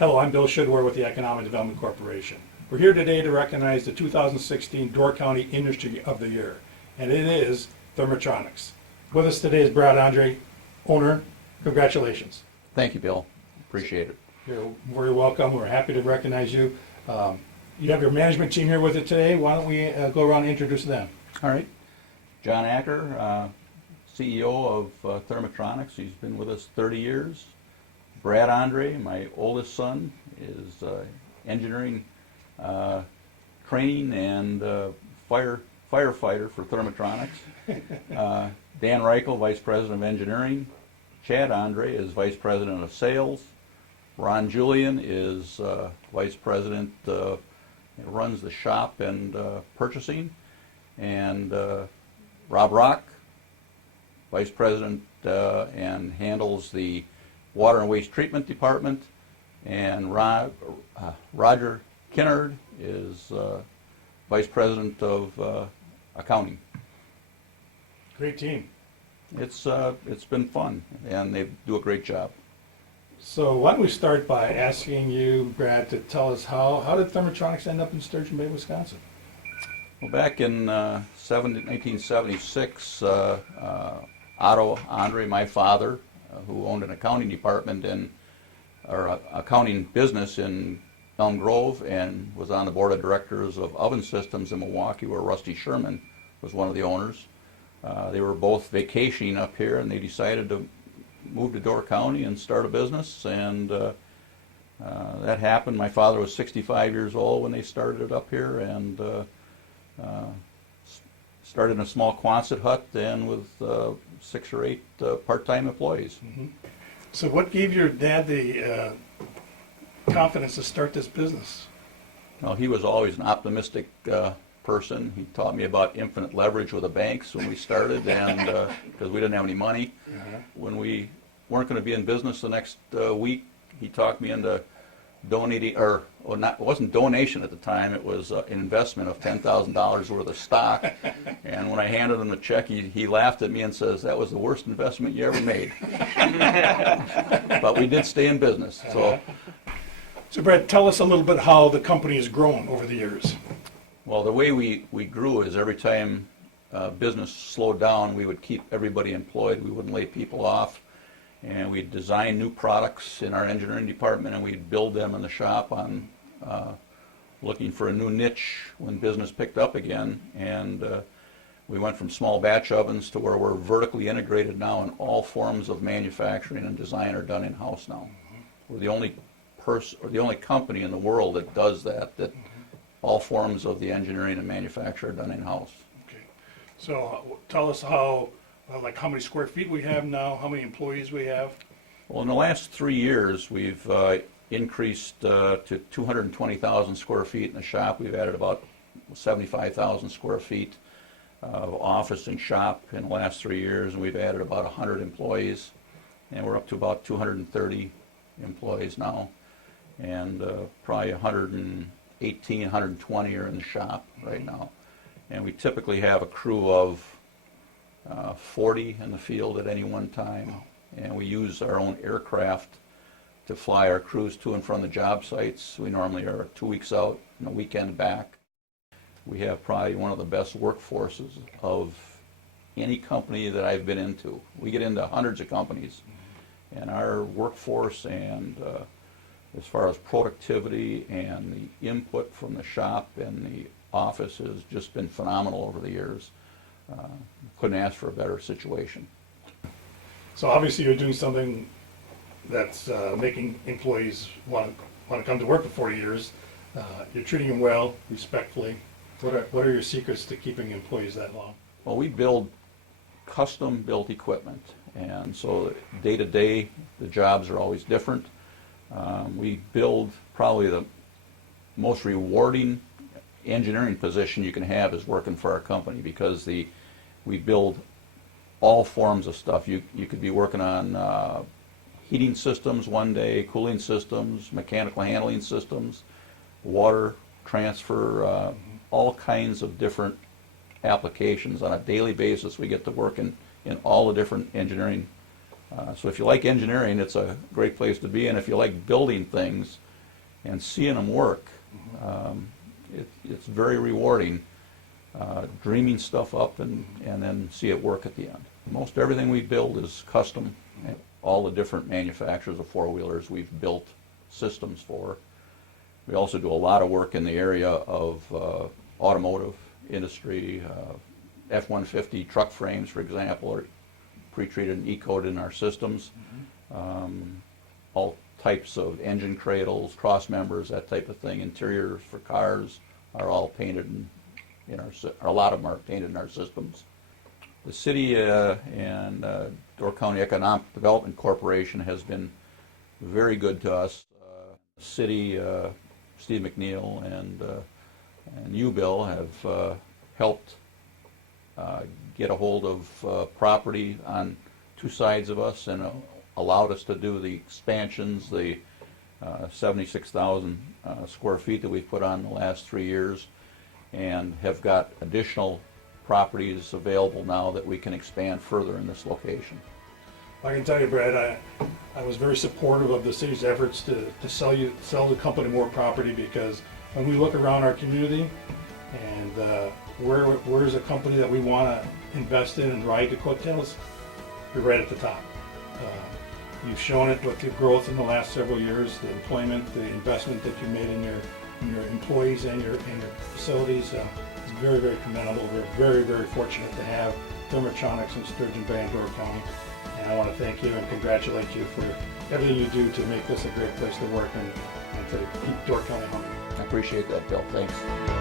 Hello, I'm Bill Shidwar with the Economic Development Corporation. We're here today to recognize the 2016 Door County Industry of the Year, and it is Therma-Tron-X. With us today is Brad Andre, owner. Congratulations. Thank you, Bill. Appreciate it. You're very welcome. We're happy to recognize you. You have your management team here with you today. Why don't we go around and introduce them? All right. John Acker, CEO of Therma-Tron-X. He's been with us 30 years. Brad Andre, my oldest son, is engineering training and firefighter for Therma-Tron-X. Dan Reichel, Vice President of Engineering. Chad Andre is Vice President of Sales. Ron Julian is Vice President, runs the shop and purchasing. And Rob Rock, Vice President and handles the Water and Waste Treatment Department. And Roger Kinnard is Vice President of Accounting. Great team. It's been fun, and they do a great job. So why don't we start by asking you, Brad, to tell us how did Therma-Tron-X end up in Sturgeon Bay, Wisconsin? Well, back in 1976, Otto Andre, my father, who owned an accounting department or accounting business in Elm Grove and was on the board of directors of Oven Systems in Milwaukee, where Rusty Sherman was one of the owners. They were both vacationing up here, and they decided to move to Door County and start a business, and that happened. My father was 65 years old when they started it up here, and started in a small Quonset hut and with 6 or 8 part-time employees. Mm-hmm. So what gave your dad the confidence to start this business? Well, he was always an optimistic person. He taught me about infinite leverage with the banks when we started, and because we didn't have any money. When we weren't going to be in business the next week, he talked me into donating, it wasn't donation at the time, it was an investment of $10,000 worth of stock. And when I handed him the check, he laughed at me and says, "That was the worst investment you ever made." But we did stay in business. So Brad, tell us a little bit how the company has grown over the years. Well, the way we grew is every time business slowed down, we would keep everybody employed. We wouldn't lay people off. And we'd design new products in our engineering department, and we'd build them in the shop on looking for a new niche when business picked up again. And we went from small batch ovens to where we're vertically integrated now, and all forms of manufacturing and design are done in-house now. We're the only company in the world that does that, all forms of the engineering and manufacture are done in-house. Okay. So tell us how many square feet we have now, how many employees we have? Well, in the last 3 years, we've increased to 220,000 square feet in the shop. We've added about 75,000 square feet of office and shop in the last 3 years, and we've added about 100 employees, and we're up to about 230 employees now, and probably 118, 120 are in the shop right now. And we typically have a crew of 40 in the field at any one time, and we use our own aircraft to fly our crews to and from the job sites. We normally are 2 weeks out and a weekend back. We have probably one of the best workforces of any company that I've been into. We get into hundreds of companies, and our workforce and as far as productivity and the input from the shop and the office has just been phenomenal over the years. Couldn't ask for a better situation. So obviously you're doing something that's making employees want to come to work for 40 years. You're treating them well, respectfully. What are your secrets to keeping employees that long? Well, we build custom-built equipment, and so day to day the jobs are always different. We build probably the most rewarding engineering position you can have is working for our company, because we build all forms of stuff. You could be working on heating systems one day, cooling systems, mechanical handling systems, water transfer, all kinds of different applications on a daily basis. We get to work in all the different engineering. So if you like engineering, it's a great place to be, and if you like building things, and seeing them work, it's very rewarding, dreaming stuff up and then see it work at the end. Most everything we build is custom. All the different manufacturers of four-wheelers we've built systems for. We also do a lot of work in the area of automotive industry. F-150 truck frames, for example, are pre-treated and E-coated in our systems. All types of engine cradles, cross members, that type of thing. Interiors for cars are all painted in our, or a lot of them are painted in our systems. The city and Door County Economic Development Corporation has been very good to us. The city, Steve McNeil and you, Bill, have helped get a hold of property on two sides of us and allowed us to do the expansions, the 76,000 square feet that we've put on the last 3 years, and have got additional properties available now that we can expand further in this location. I can tell you, Brad, I was very supportive of the city's efforts to sell the company more property, because when we look around our community and where's a company that we want to invest in and ride the coattails, you're right at the top. You've shown it with your growth in the last several years, the employment, the investment that you made in your employees and your facilities. It's very, very commendable. We're very, very fortunate to have Therma-Tron-X in Sturgeon Bay and Door County. And I want to thank you and congratulate you for everything you do to make this a great place to work and to keep Door County hungry. I appreciate that, Bill. Thanks.